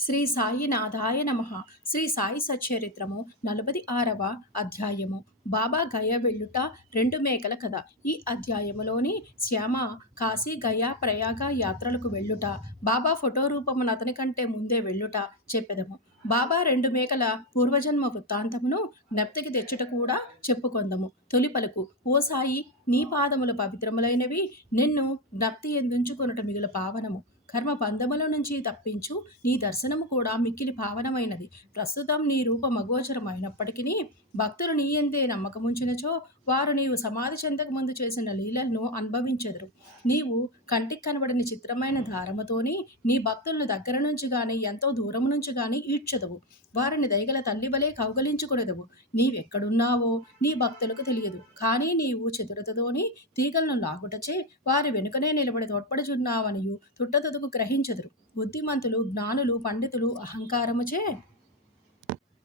శ్రీ సాయినాథాయ నమః. శ్రీ సాయి సచ్చరిత్రము 46వ అధ్యాయము. బాబా గయ వెళ్ళుట రెండు మేకల కథ. ఈ అధ్యాయములోని శ్యామ కాశీ గయా ప్రయాగ యాత్రలకు వెళ్ళుట, బాబా ఫోటో రూపమున అతని కంటే ముందే వెళ్ళుట చెప్పెదము. బాబా రెండు మేకల పూర్వజన్మ వృత్తాంతమును జ్ఞప్తికి తెచ్చుట కూడా చెప్పుకొందము. తొలి పలుకు: ఓ సాయి, నీ పాదములు పవిత్రములైనవి, నిన్ను జ్ఞప్తి ఎందుంచుకొనుట మిగుల పావనము. కర్మ బంధముల నుంచి తప్పించు, నీ దర్శనము కూడా మిక్కిలి పావనమైనది. ప్రస్తుతం నీ రూపం అగోచరమైనప్పటికీ భక్తులు నీ ఎందే నమ్మకముంచినచో వారు నీవు సమాధి చెందక ముందు చేసిన లీలలను అనుభవించెదరు. నీవు కంటికి కనబడని చిత్రమైన దారముతోని నీ భక్తులను దగ్గర నుంచి గాని ఎంతో దూరం నుంచి గాని ఈడ్చెదవు. వారిని దయగల తల్లి వలె కౌగలించుకొనెదవు. నీవెక్కడున్నావో నీ భక్తులకు తెలియదు, కానీ నీవు చతురతతోని తీగలను లాగుటచే వారి వెనుకనే నిలబడి తోడ్పడుచున్నావనియు తుట్టతుదుకు గ్రహించెదరు. బుద్ధిమంతులు, జ్ఞానులు, పండితులు అహంకారముచే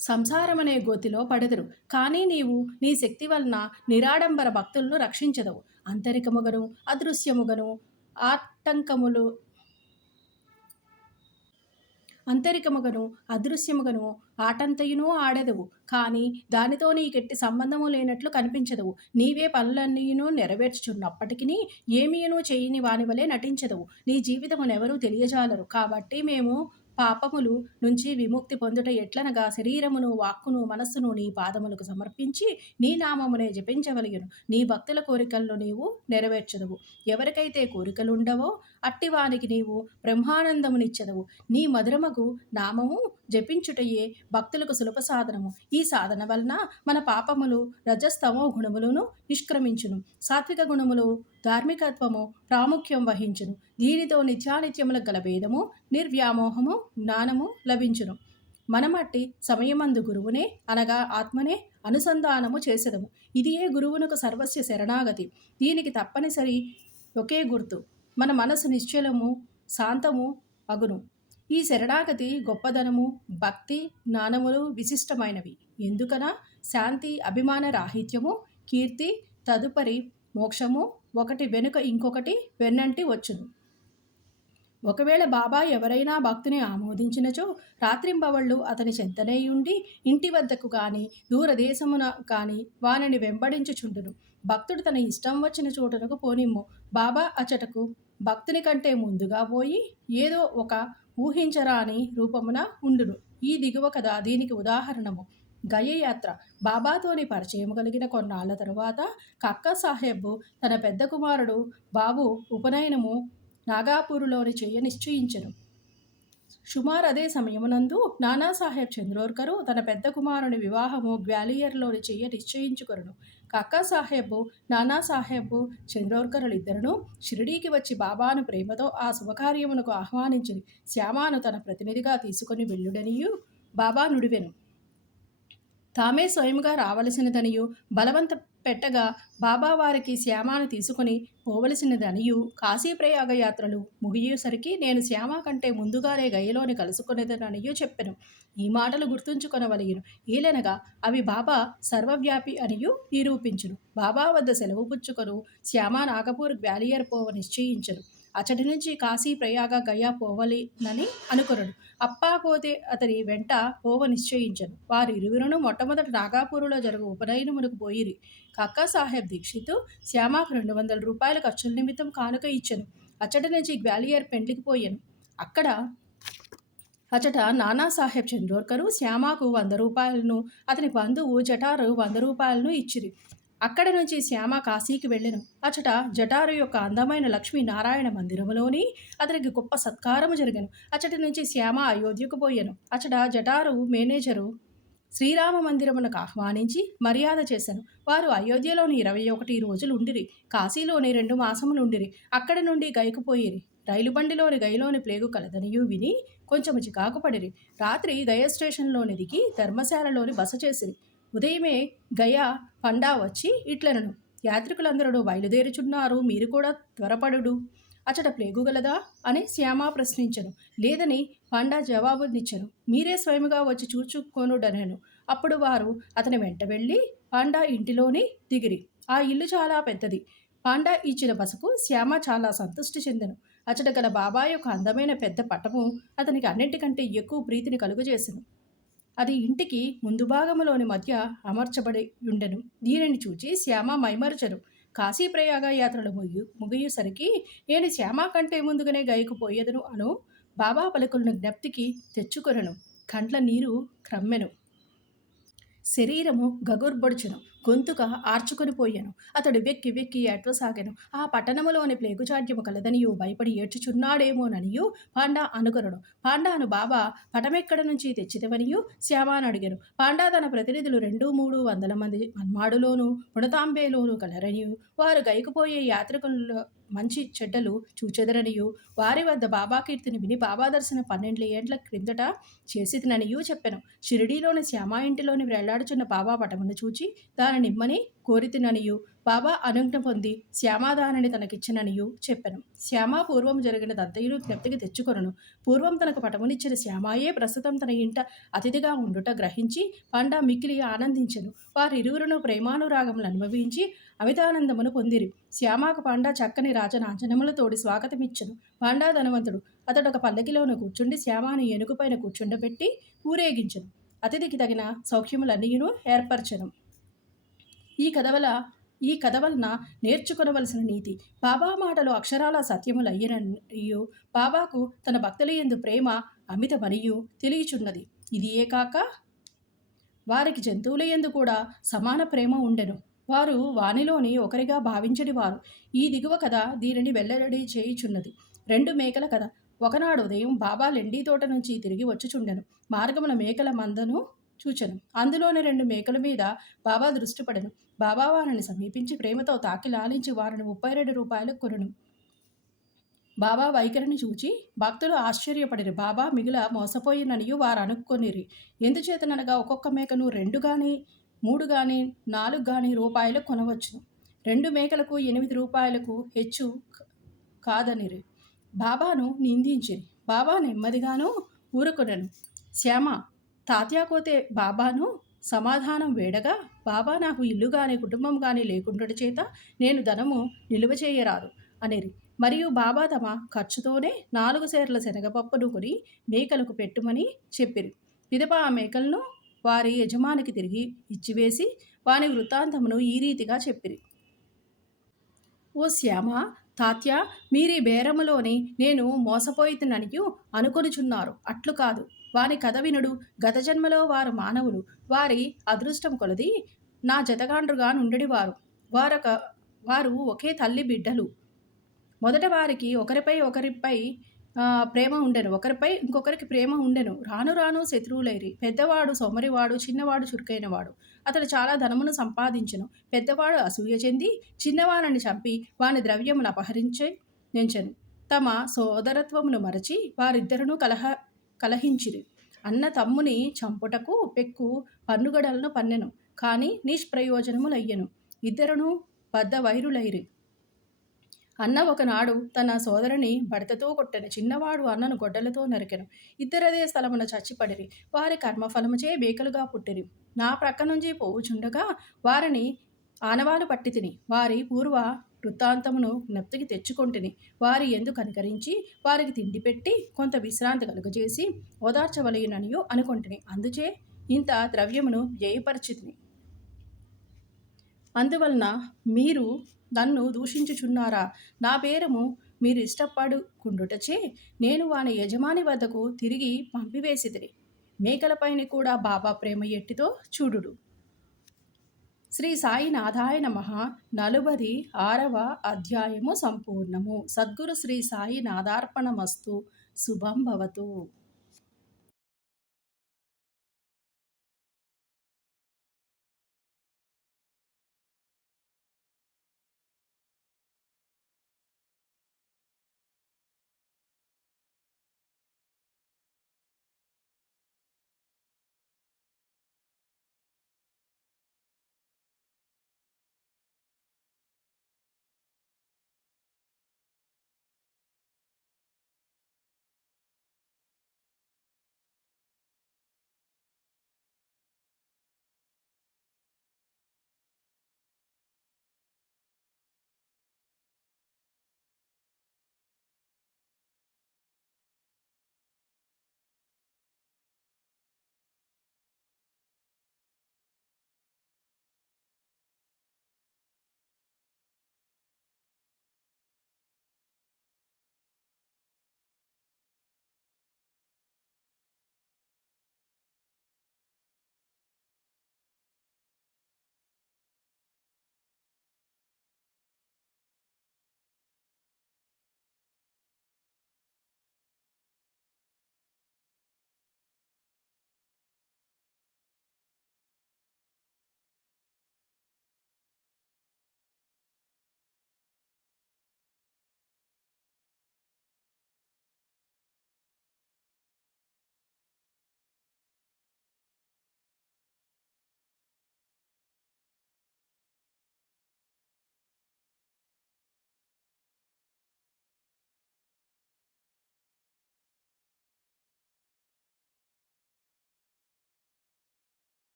సంసారమనే గోతిలో పడెదరు. కానీ నీవు నీ శక్తి వలన నిరాడంబర భక్తులను రక్షించదవు. అంతరికముగను అదృశ్యముగను ఆటంకములు అంతరికముగను అదృశ్యముగను ఆటంతయునూ ఆడెదవు. కానీ దానితో నీకెట్టి సంబంధము లేనట్లు కనిపించదవు. నీవే పనులన్నీయును నెరవేర్చుచున్నప్పటికీ ఏమీయును చేయని వాని వలె నటించదవు. నీ జీవితమునెవరూ తెలియజాలరు. కాబట్టి మేము పాపములు నుంచి విముక్తి పొందుట ఎట్లనగా శరీరమును, వాక్కును, మనస్సును నీ పాదములకు సమర్పించి నీ నామమునే జపించవలయును. నీ భక్తుల కోరికలను నీవు నెరవేర్చదవు. ఎవరికైతే కోరికలుండవో అట్టివానికి నీవు బ్రహ్మానందమునిచ్చెదవు. నీ మధురమగు నామము జపించుటయే భక్తులకు సులభ సాధనము. ఈ సాధన వలన మన పాపములు రజస్తమో గుణములను నిష్క్రమించును. సాత్విక గుణములు ధార్మికత్వము ప్రాముఖ్యం వహించును. దీనితో నిత్యానిత్యముల గల భేదము, నిర్వ్యామోహము, జ్ఞానము లభించును. మనమట్టి సమయమందు గురువునే అనగా ఆత్మనే అనుసంధానము చేసెదము. ఇదియే గురువునకు సర్వస్య శరణాగతి. దీనికి తప్పనిసరి ఒకే గుర్తు: మన మనసు నిశ్చలము, శాంతము అగును. ఈ శరణాగతి గొప్పదనము, భక్తి, జ్ఞానములు విశిష్టమైనవి. ఎందుకనా శాంతి, అభిమాన రాహిత్యము, కీర్తి, తదుపరి మోక్షము ఒకటి వెనుక ఇంకొకటి వెన్నంటి వచ్చును. ఒకవేళ బాబా ఎవరైనా భక్తుని ఆమోదించినచో రాత్రింబవళ్ళు అతని చెంతనేయుండి ఇంటి వద్దకు గాని దూరదేశమున కాని వానిని వెంబడించుచుండును. భక్తుడు తన ఇష్టం వచ్చిన చోటునకు పోనిమ్ము. బాబా అచటకు భక్తుని కంటే ముందుగా పోయి ఏదో ఒక ఊహించరాని రూపమున ఉండును. ఈ దిగువ కథ దీనికి ఉదాహరణము. గయయాత్ర. బాబాతోని పరిచయం కలిగిన కొన్నాళ్ల తరువాత కక్కా సాహెబ్ తన పెద్ద కుమారుడు బాబు ఉపనయనము నాగాపూరులోని చెయ్య నిశ్చయించెను. సుమారు అదే సమయమునందు నానాసాహెబ్ చంద్రోర్కరు తన పెద్ద కుమారుని వివాహము గ్వాలియర్లోని చెయ్య నిశ్చయించుకొనును. కక్కా సాహెబ్, నానాసాహెబ్ చంద్రోర్కరులిద్దరును షిరిడీకి వచ్చి బాబాను ప్రేమతో ఆ శుభకార్యమునకు ఆహ్వానించింది. శ్యామాను తన ప్రతినిధిగా తీసుకుని వెళ్ళుడనియు బాబా నుడివెను. తామే స్వయముగా రావలసినదనియు బలవంత పెట్టగా బాబా వారికి శ్యామాను తీసుకుని పోవలసినదనియు కాశీప్రయాగ యాత్రలు ముగియేసరికి నేను శ్యామ కంటే ముందుగానే గయలోని కలుసుకునేదననియు చెప్పెను. ఈ మాటలు గుర్తుంచుకొనవలయును. ఏలనగా అవి బాబా సర్వవ్యాపి అనియు నిరూపించును. బాబా వద్ద సెలవు పుచ్చుకొను శ్యామ నాగపూర్ గ్వాలియర్ పోవ నిశ్చయించను. అచటి నుంచి కాశీ ప్రయాగ గయా పోవలినని అనుకొనడు. అప్పాకోతే అతని వెంట పోవ నిశ్చయించను. వారిరువురును మొట్టమొదట నాగాపూరులో జరుగు ఉపనయనమునకు పోయిరి. కక్కా సాహెబ్ దీక్షితు శ్యామకు 200 రూపాయల ఖర్చుల నిమిత్తం కానుక ఇచ్చెను. అచ్చటి నుంచి గ్వాలియర్ పెండ్లికి పోయాను. అచట నానాసాహెబ్ చంద్రోర్కరు శ్యామకు 100 రూపాయలను, అతని బంధువు జటారు 100 రూపాయలను ఇచ్చిరి. అక్కడ నుంచి శ్యామ కాశీకి వెళ్ళెను. అచట జటారు యొక్క అందమైన లక్ష్మీ నారాయణ మందిరములోని అతనికి గొప్ప సత్కారము జరిగెను. అచటి నుంచి శ్యామ అయోధ్యకు పోయెను. అచట జటారు మేనేజరు శ్రీరామ మందిరమునకు ఆహ్వానించి మర్యాద చేశాను. వారు అయోధ్యలోని 21 రోజులు ఉండిరి. కాశీలోని 2 మాసములుండిరి. అక్కడి నుండి గయకు పోయిరి. రైలు బండిలోని గయలోని ప్లేగు కలదనియు విని కొంచెము చికాకు పడిరి. రాత్రి గయ స్టేషన్లోని దిగి ధర్మశాలలోని బస చేసిరి. ఉదయమే గయా పండా వచ్చి ఇట్లనను: యాత్రికులందరూ బయలుదేరుచున్నారు, మీరు కూడా త్వరపడుడు. అచట ప్లేగు గలదా అని శ్యామ ప్రశ్నించను. లేదని పండా జవాబునిచ్చెను. మీరే స్వయముగా వచ్చి చూచుకొనుడనెను. అప్పుడు వారు అతని వెంట వెళ్ళి పాండా ఇంటిలోని దిగిరి. ఆ ఇల్లు చాలా పెద్దది. పాండా ఇచ్చిన బసకు శ్యామ చాలా సంతృష్టి చెందెను. అచట గల బాబా యొక్క అందమైన పెద్ద పటము అతనికి అన్నింటికంటే ఎక్కువ ప్రీతిని కలుగజేసెను. అది ఇంటికి ముందు భాగములోని మధ్య అమర్చబడి ఉండెను. దీనిని చూచి శ్యామ మైమరచెను. కాశీ ప్రయాగ యాత్రలు ముగియుసరికి నేను శ్యామ కంటే ముందుగానే గైకు పోయేదను అను బాబా పలుకులను జ్ఞప్తికి తెచ్చుకొనెను. కండ్ల నీరు క్రమ్మెను. శరీరము గగుర్బొడుచును. గొంతుక ఆర్చుకొని పోయాను. అతడు వెక్కి వెక్కి ఏడ్వసాగాను. ఆ పట్టణములోని ప్లేగుచాడ్యము కలదనియు భయపడి ఏడ్చుచున్నాడేమోననియు పాండా అనుకొనెను. పాండాను బాబా పటమెక్కడ నుంచి తెచ్చితవనియు శ్యామాను అడిగాను. పాండా తన ప్రతినిధులు 200-300 మంది మన్మాడులోను పుణతాంబేలోను కలరనియు వారు గైకుపోయే యాత్రికులలో మంచి చెడ్డలు చూచెదరనియు వారి వద్ద బాబా కీర్తిని విని బాబా దర్శనం 12 ఏండ్ల క్రిందట చేసిననియు చెప్పెను. షిరిడీలోని శ్యామా ఇంటిలోని వేలాడుచున్న బాబా పటమును చూచి దానినిమ్మని కోరితిననియు బాబా అనుజ్ఞ పొంది శ్యామా దానిని తనకిచ్చిననియు చెప్పెను. శ్యామ పూర్వం జరిగిన దంతయులు జ్ఞప్తికి తెచ్చుకొనను. పూర్వం తనకు పటమునిచ్చిన శ్యామాయే ప్రస్తుతం తన ఇంట అతిథిగా ఉండుట గ్రహించి పండా మిక్కిలి ఆనందించెను. వారిరువురును ప్రేమానురాగములు అనుభవించి అమితానందమును పొందిరి. శ్యామాకు పాండా చక్కని రాజనాంజనములతోడి స్వాగతమిచ్చెను. పాండా ధనవంతుడు. అతడొక పల్లకిలోన కూర్చుండి శ్యామాను ఏనుగుపైన కూర్చుండబెట్టి ఊరేగించెను. అతిథికి తగిన సౌఖ్యములన్నీయును ఏర్పరచెను. ఈ కథ వలన నేర్చుకొనవలసిన నీతి. బాబా మాటలు అక్షరాల సత్యములయ్యననియు బాబాకు తన భక్తుల యందు ప్రేమ అమితమనియు తెలియచున్నది. ఇదియే కాక వారికి జంతువుల యందు కూడా సమాన ప్రేమ ఉండెను. వారు వానిలోని ఒకరిగా భావించడి వారు. ఈ దిగువ కథ దీనిని వెల్లడి చేయుచున్నది. 2 మేకల కథ. ఒకనాడు ఉదయం బాబా లెండీ తోట నుంచి తిరిగి వచ్చుచుండెను. మార్గమున మేకల మందను చూచెను. అందులోని 2 మేకల మీద బాబా దృష్టి పడెను. బాబా వారిని సమీపించి ప్రేమతో తాకి లాలించి వారిని 32 రూపాయలకు కొనెను. బాబా వైఖరిని చూచి భక్తులు ఆశ్చర్యపడిరి. బాబా మిగుల మోసపోయిననియు వారు అనుకొనిరి. ఎందుచేతననగా ఒక్కొక్క మేకను 2 గాని 3 గాని 4 గాని రూపాయలకు కొనవచ్చును. 2 మేకలకు 8 రూపాయలకు హెచ్చు కాదనిరి. బాబాను నిందించిరి. బాబా నెమ్మదిగాను ఊరుకొనెను. శ్యామ తాత్యాకోతే బాబాను సమాధానం వేడగా బాబా నాకు ఇల్లు గాని కుటుంబం గాని లేకుండుట చేత నేను ధనము నిలువ చేయరాదు అనిరి. మరియు బాబా తమ ఖర్చుతోనే 4 సేర్ల శనగపప్పును కొని మేకలకు పెట్టుమని చెప్పిరి. పిదప ఆ మేకలను వారి యజమానికి తిరిగి ఇచ్చివేసి వాని వృత్తాంతమును ఈ రీతిగా చెప్పిరి. ఓ శ్యామ తాత్య మీరీ బేరములోని నేను మోసపోయితుననియు అనుకొనుచున్నారు. అట్లు కాదు. వాని కథ వినుడు. గత జన్మలో వారు మానవులు. వారి అదృష్టం కొలది నా జతగాండ్రుగా నుండెడివారు. వారు ఒకే తల్లి బిడ్డలు. మొదట వారికి ఒకరిపై ప్రేమ ఉండెను. ఒకరిపై ఇంకొకరికి ప్రేమ ఉండెను. రాను రాను శత్రువులైరి. పెద్దవాడు సోమరివాడు, చిన్నవాడు చురుకైనవాడు. అతడు చాలా ధనమును సంపాదించెను. పెద్దవాడు అసూయ చెంది చిన్నవాడిని చంపి వాని ద్రవ్యమును అపహరించి నెంచెను. తమ సోదరత్వమును మరచి వారిద్దరును కలహించిరి. అన్న తమ్ముని చంపుటకు పెక్కు పన్నుగడలను పన్నెను. కానీ నిష్ప్రయోజనములయ్యెను. ఇద్దరును బద్ధ వైరులైరి. అన్న ఒకనాడు తన సోదరుని బడతతో కొట్టెను. చిన్నవాడు అన్నను గొడ్డలతో నరికెను. ఇద్దరదే స్థలమున చచ్చిపడిరి. వారి కర్మఫలముచే బేకలుగా పుట్టిరి. నా ప్రక్క నుంచి పోవుచుండగా వారిని ఆనవాలు పట్టి తిని వారి పూర్వ వృత్తాంతమును జ్ఞప్తికి తెచ్చుకొంటిని. వారి ఎందు కనికరించి వారికి తిండి పెట్టి కొంత విశ్రాంతి కలుగజేసి ఓదార్చవలయుననియు అనుకొంటిని. అందుచే ఇంత ద్రవ్యమును వ్యయపరిచితిని. అందువలన మీరు నన్ను దూషించుచున్నారా? నా పేరము మీరు ఇష్టపడుకుండుటచే నేను వాని యజమాని వద్దకు తిరిగి పంపివేసితిని. మేకలపైన కూడా బాబా ప్రేమ ఎట్టితో చూడుడు. శ్రీ సాయినాథాయ నమః. 46వ అధ్యాయము సంపూర్ణము. సద్గురు శ్రీ సాయినాథార్పణమస్తు. శుభం భవతు.